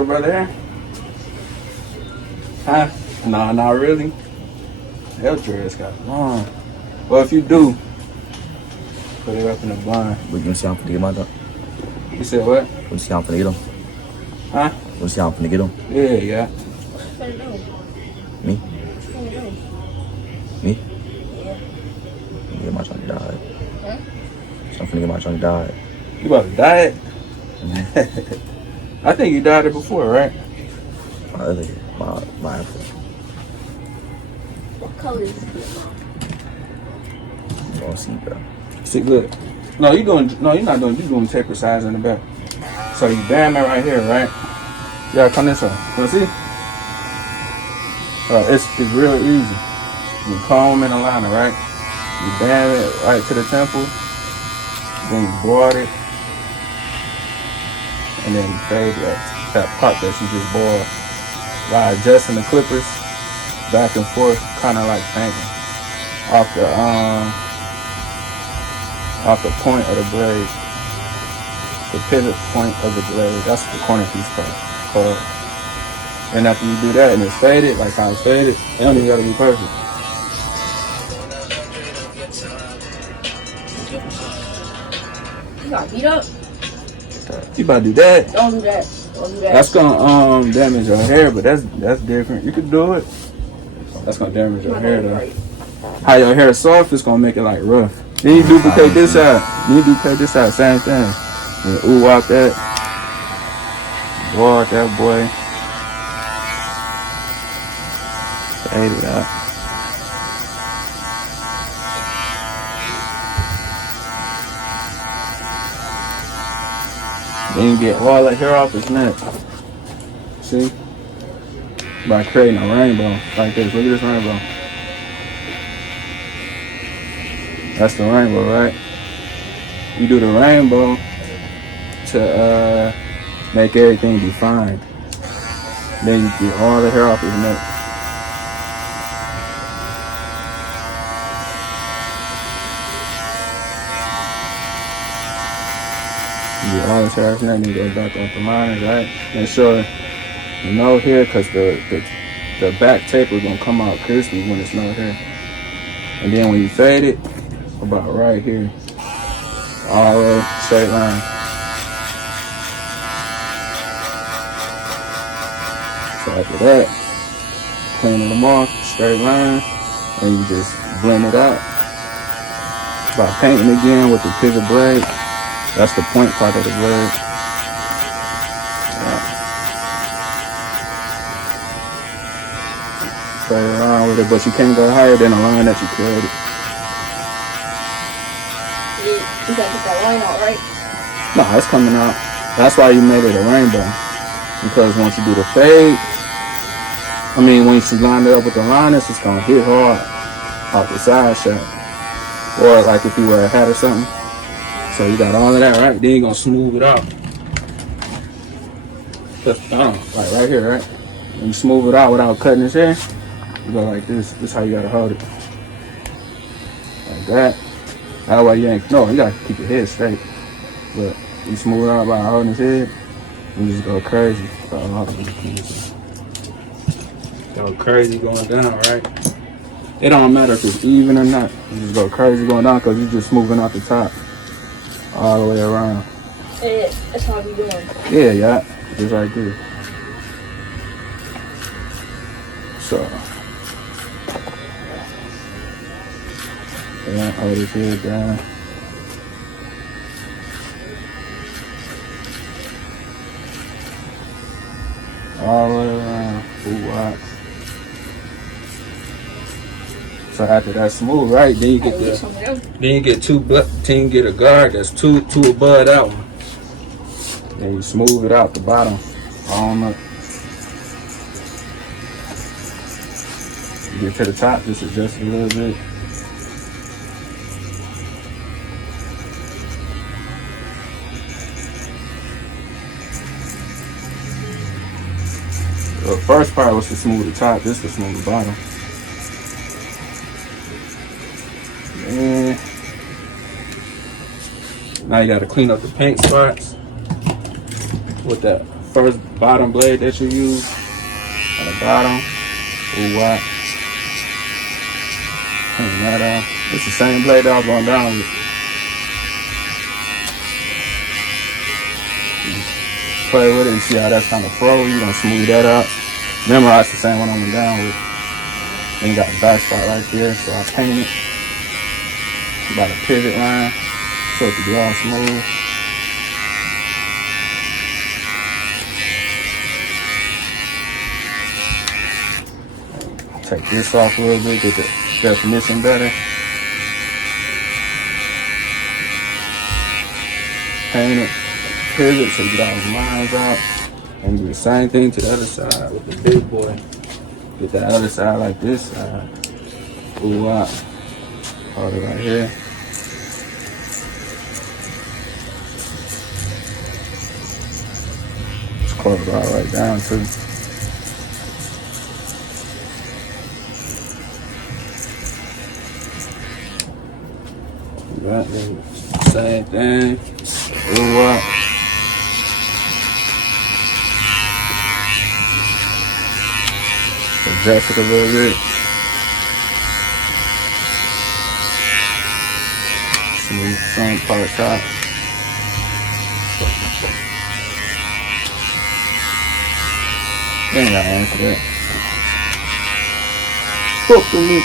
your brother hair? Huh? Nah, not really. Your dreads got long. Well, if you do, put it up in a bun. But you see how I'm finna get my dog? You said what? You see how I'm finna get him? Huh? You see how I'm finna get him? Yeah. Me? Me? Yeah. Get my chunk died. Huh? So I'm finna get my chunk died. You about to dye it? I think you dyed it before, right? My other hair. My afro. What color is it? You don't see, bro. See, look. No, you're not doing. You're doing taper size in the back. So you bam it right here, right? Yeah, come this way. You see? It's real easy. You comb in a liner, right? You bam it right to the temple. Then you boil it. And then you fade that part that you just boiled by adjusting the clippers back and forth, kind of like painting off the point of the blade, the pivot point of the blade. That's what the corner piece called. And after you do that and it's faded, like how it's faded, it don't even gotta be perfect. You got beat up? You about to do that? Don't do that. That's gonna damage your hair, but that's different. You could do it. That's gonna damage your hair though. How your hair is soft, it's gonna make it like rough. Then you duplicate this side. Same thing. And ooh out that. Boil that boy. Fade it out. Then you get all the hair off his neck. See? By creating a rainbow like this. Look at this rainbow. That's the rainbow, right? You do the rainbow to make everything defined. Then you get all the hair off his neck. You get all his hair off his neck and you go back off the lines, right? Make sure you know here, because the back taper is gonna come out crispy when it's no hair. And then when you fade it, about right here, all the way straight line. So after that, cleaning them off, straight line, and you just blend it out by painting again with the pivot blade. That's the point part of the blade. Play around with it, but you can't go higher than the line that you created. You gotta get that line out, right? No, it's coming out. That's why you made it a rainbow. Because once you do the fade, when you line it up with the liners, it's gonna hit hard off the side shot. Or like if you wear a hat or something. So you got all of that, right? Then you're gonna smooth it out. Like right here, right? When you smooth it out without cutting his hair, you go like this. This is how you gotta hold it. Like that. That way you gotta keep your head straight. But you smooth it out by holding his head, you just go crazy. Go crazy going down, right? It don't matter if it's even or not. You just go crazy going down because you're just moving out the top all the way around. Yeah, that's how we doing. Yeah, just like this. So, hold his head down. All the way around. Ooh, so after that's smooth, right? Then you get a guard that's two above that one. Then you smooth it out the bottom. On up. You get to the top, just adjust it a little bit. The first part was to smooth the top, this to smooth the bottom. And now you gotta clean up the paint spots with that first bottom blade that you use at the bottom. Ooh, what? Clean that off. It's the same blade that I was going down with. Play with it and see how that's kind of froze. You're gonna smooth that out. Memorize the same one I went down with. Then you got a dark spot right there, so I paint it by the pivot line so it can be all smooth. Take this off a little bit, get the definition better. Paint it, pivot so you get all the lines out. And do the same thing to the other side with the big boy. Get that other side like this side. Ooh, wow. Hold it right here. Just close it all right down too. That same thing. Ooh, wow. Adjust it a little bit. Smooth some parts out. Ain't got answer that. Fuck with me.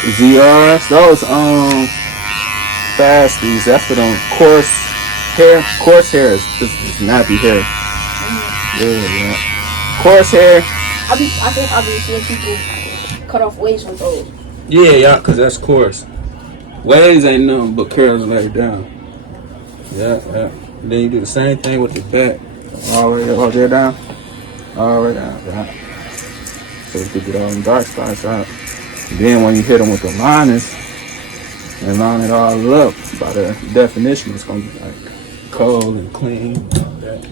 ZRs, those fasties, that's for them coarse hair. Coarse hair is nappy hair. Yeah. Coarse hair. I think I've been seeing people cut off waves with those. Yeah, cause that's coarse. Waves ain't nothing but curls laid down. Yeah. And then you do the same thing with the back. All the way down. All the way down. Yeah. So you can get all them dark spots out. Then when you hit them with the liners and line it all up, by the definition, it's gonna be like cold and clean. That.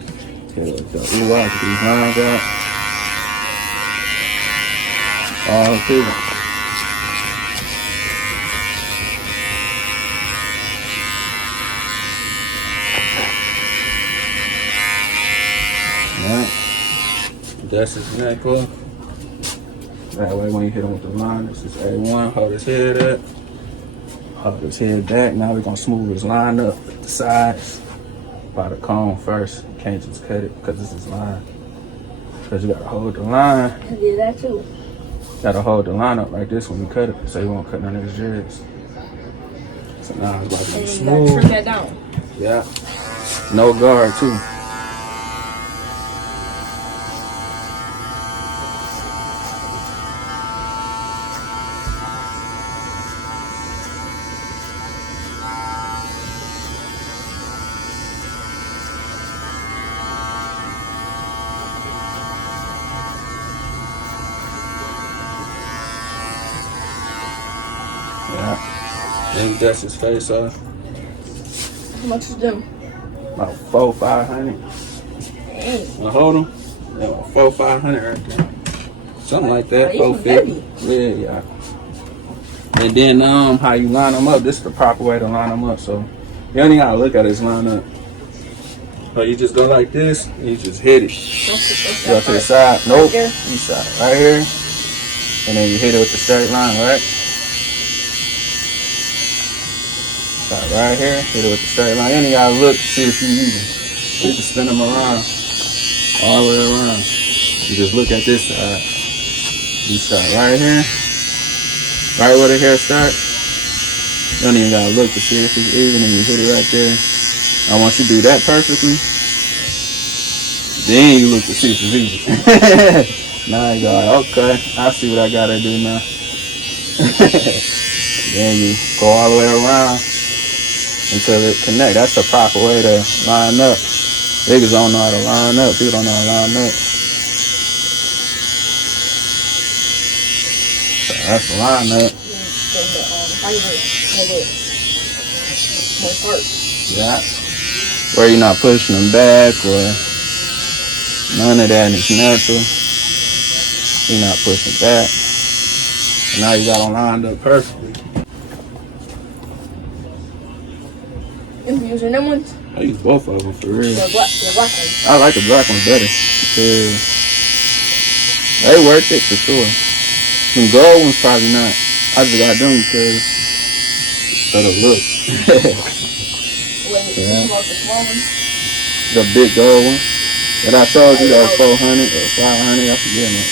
Hit it with the ooh, I get these lines out. All through them. Alright. That's his neck off. That way when you hit him with the line, this is A1, hold his head up, hold his head back. Now we're gonna smooth his line up at the sides by the comb first. You can't just cut it because this is line. Because you gotta hold the line. I did that too. Gotta hold the line up like this when you cut it, so you won't cut none of his dreads. So now it's about to be And then you smooth. gotta trim that down. Yeah. No guard too. Yeah. Then dust his face off. How much is them? About 400-500. Dang. Wanna hold them? Yeah, about 400-500 right there. Something like that. They 450. Yeah. And then how you line them up. This is the proper way to line them up. So you don't even gotta look at his line up. So you just go like this and you just hit it. Go to the side. Nope. Right East side. Right here. And then you hit it with the straight line, right? Start right here, hit it with the straight line. You ain't gotta look to see if you even. You can spin them around, all the way around. You just look at this side. You start right here, right where the hair starts. You don't even gotta look to see if it's even, and you hit it right there. Now once you do that perfectly, then you look to see if it's even. Now you go, okay, I see what I gotta do now. Then you go all the way around until it connect. That's the proper way to line up. Niggas don't know how to line up. People don't know how to line up. So that's the line up. Yeah. Where you're not pushing them back or none of that, and it's natural. You're not pushing back. And now you got them lined up perfectly. You using them ones? I use both of them for real. The black ones. I like the black one better because they worth it for sure. Some gold ones probably not. I just got them because of the look. Wait, Yeah. about the small ones? The big gold one that I showed you, that was 400 or 500. I forget it.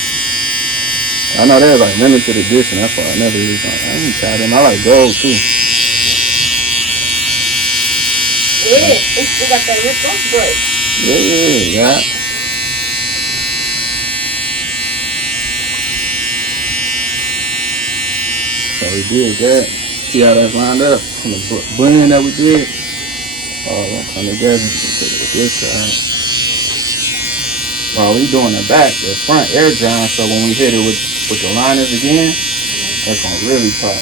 I know they're like limited edition. That's why I never use them. I ain't try them. I like gold too. Yeah, they got that ripped off break. Yeah. So we did that. See how that's lined up from the blend that we did. Oh, we'll come together to this side. While we doing the back, the front air drying, so when we hit it with the liners again, that's gonna really pop.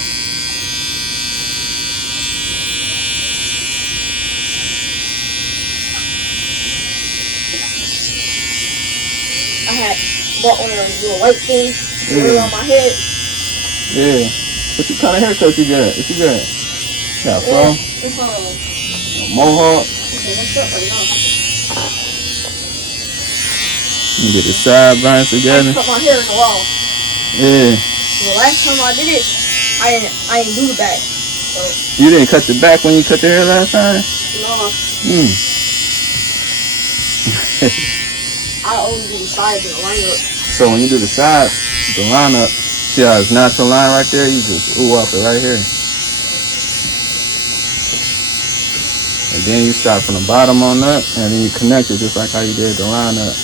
I had bought one of those little white things, on my head. Yeah. What kind of haircut you got? What you got? Yeah, bro. It's A mohawk. what's up right now? You get the sideburns I together. cut my hair in a while. Yeah. The last time I did it, I didn't do the back. So, You didn't cut the back when you cut the hair last time? no, I always do the sides and the lineup. So when you do the sides, the lineup, see how it's natural line right there? You just ooh off it right here. And then you start from the bottom on up, and then you connect it just like how you did the lineup.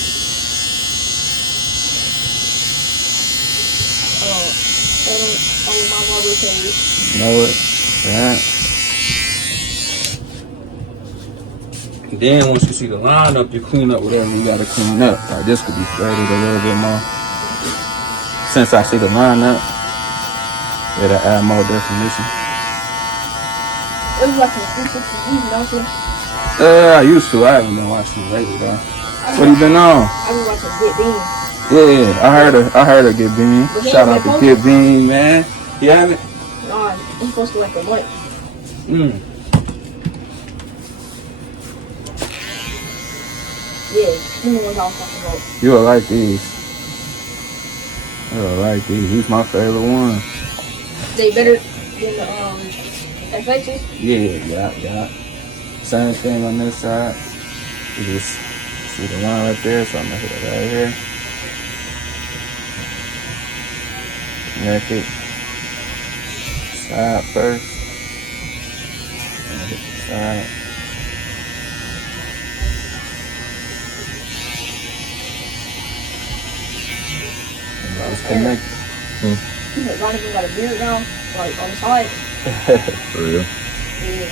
My barber told me. Know it? Yeah. Then once you see the line up, you clean up whatever you gotta clean up. Like this could be faded a little bit more. Since I see the line up, it'll add more definition. It was like a 360 don't you? I used to. I haven't been watching it lately though. What you been on? I was watching Get Bean. Yeah, I heard her Get Bean. Shout out to Get Bean, man. You haven't? Nah, it's supposed to be like a month. Yeah, you know what I was talking about. You'll like these. You'll like these. These my favorite ones. They better than the FXs? Yeah. Same thing on this side. You just see the line right there, so I'm gonna hit it right here. Connect it. Side first. And hit the side. And just connect it. You know, Ron even got a beard now, like on the side. For real? Yeah.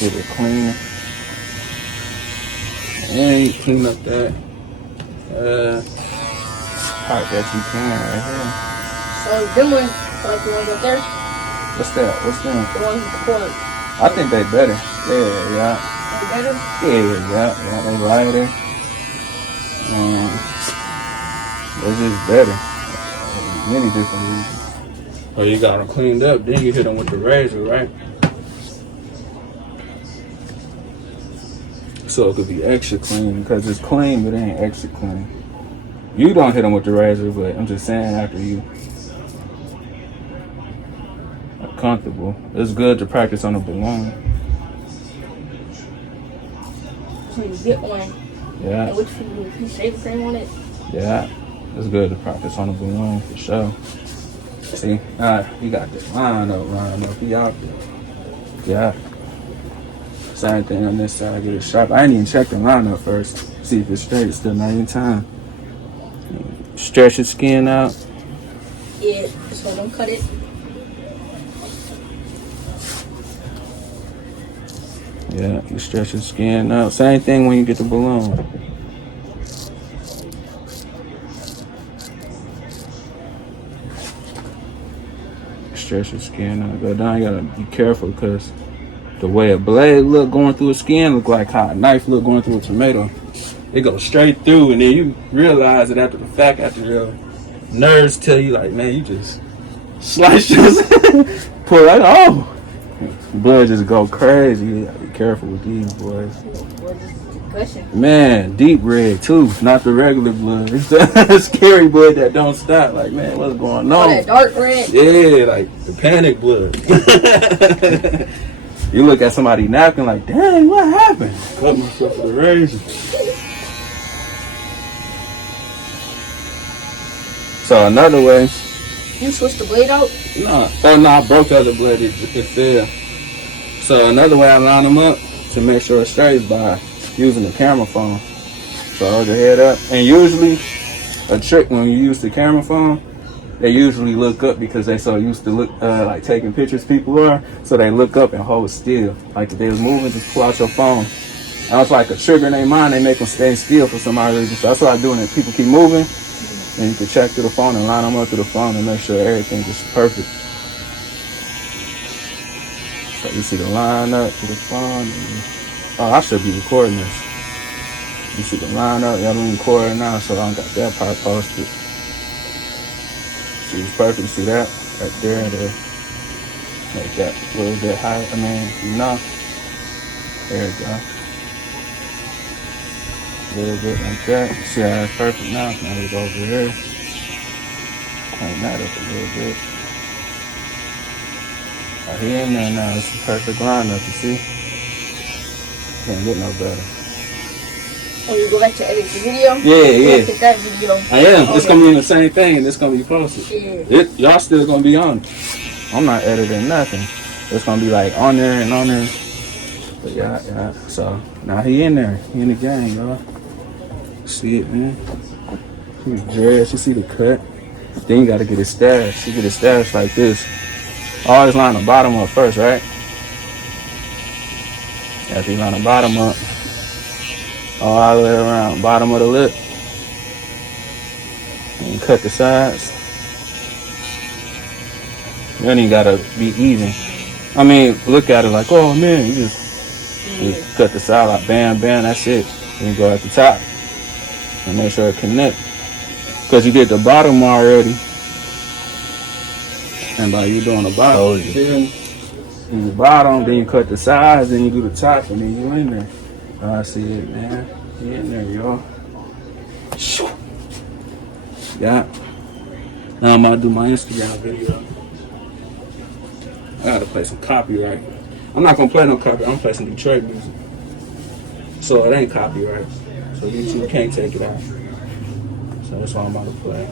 Get it clean. And you clean up that part that you can right here. So them ones, like the ones up there, What's that? What's them? the ones with the cord. I think they better. Yeah. They better? Yeah, they lighter. They're just better. Many different reasons. Oh, you got them cleaned up, then you hit them with the razor, right? So it could be extra clean, because it's clean, but it ain't extra clean. You don't hit them with the razor, but I'm just saying after you are comfortable. It's good to practice on a balloon. So you get one, Yeah. and which one you shave cream on it? Yeah, it's good to practice on the balloon for sure. See, you got this line up, he out there. Yeah. Same thing on this side, get it sharp. I ain't even check the line up first. See if it's straight, still not in time. Stretch your skin out. Yeah, so don't cut it. Yeah, you stretch your skin out. Same thing when you get the balloon. Stretch your skin out. Go down, you gotta be careful because the way a blade look going through a skin look like how a knife look going through a tomato. it goes straight through, and then you realize it after the fact, after your nerves tell you, like, man, you just slice this, pull that, oh, blood just go crazy. You gotta be careful with these boys. Man, deep red too, not the regular blood. It's the scary blood that don't stop. Like, man, what's going on? Oh, that dark red? Yeah, like the panic blood. You look at somebody napkin like, dang, what happened? Cut myself with a razor. So another way. You switched the blade out? No, I broke the other blade. It fell. So another way I line them up to make sure it stays by using the camera phone. So hold your head up. And usually, a trick when you use the camera phone, they usually look up because they so used to look like taking pictures people are. So they look up and hold still. Like if they was moving, just pull out your phone. And it's like a trigger in their mind. They make them stay still for some odd reason. So that's what I do. And if people keep moving, and you can check through the phone and line them up through the phone and make sure everything is perfect. So you see the line up to the phone. Oh, I should be recording this. You see the line up. Y'all don't record it now, so I don't got that part posted. See, it's perfect. You see that? Right there. Make that a little bit higher. I mean, you know. There we go. A little bit like that. You see how it's perfect now? Now we go over here. Clean that up a little bit. Right here and there now. It's the perfect lineup, you see? Can't get no better. Oh, you go back to edit the video? Yeah. Pick that video. I am. It's going to be in the same thing, and it's going to be posted. Yeah. Y'all still going to be on it. I'm not editing nothing. It's going to be like on there and on there. But yeah. So, now he in there. He in the game, y'all. See it, man. See the dress. You see the cut. Then you got to get it stashed. You get it stashed like this. Always line the bottom up first, right? After you line the bottom up, all the way around, bottom of the lip. And you cut the sides. You don't even gotta be even. I mean, look at it like, oh man, you just cut the side like bam, bam, that's it. Then you go at the top and make sure it connects. Because you did the bottom already. And by you doing the bottom, you the bottom, then you cut the sides, then you do the top, and then you in there. Oh, I see it, man. You in there, y'all. Yeah. Now I'm about to do my Instagram video. I gotta play some copyright. I'm not gonna play no copyright. I'm gonna play some Detroit music. So it ain't copyright. So YouTube can't take it out. So that's what I'm about to play.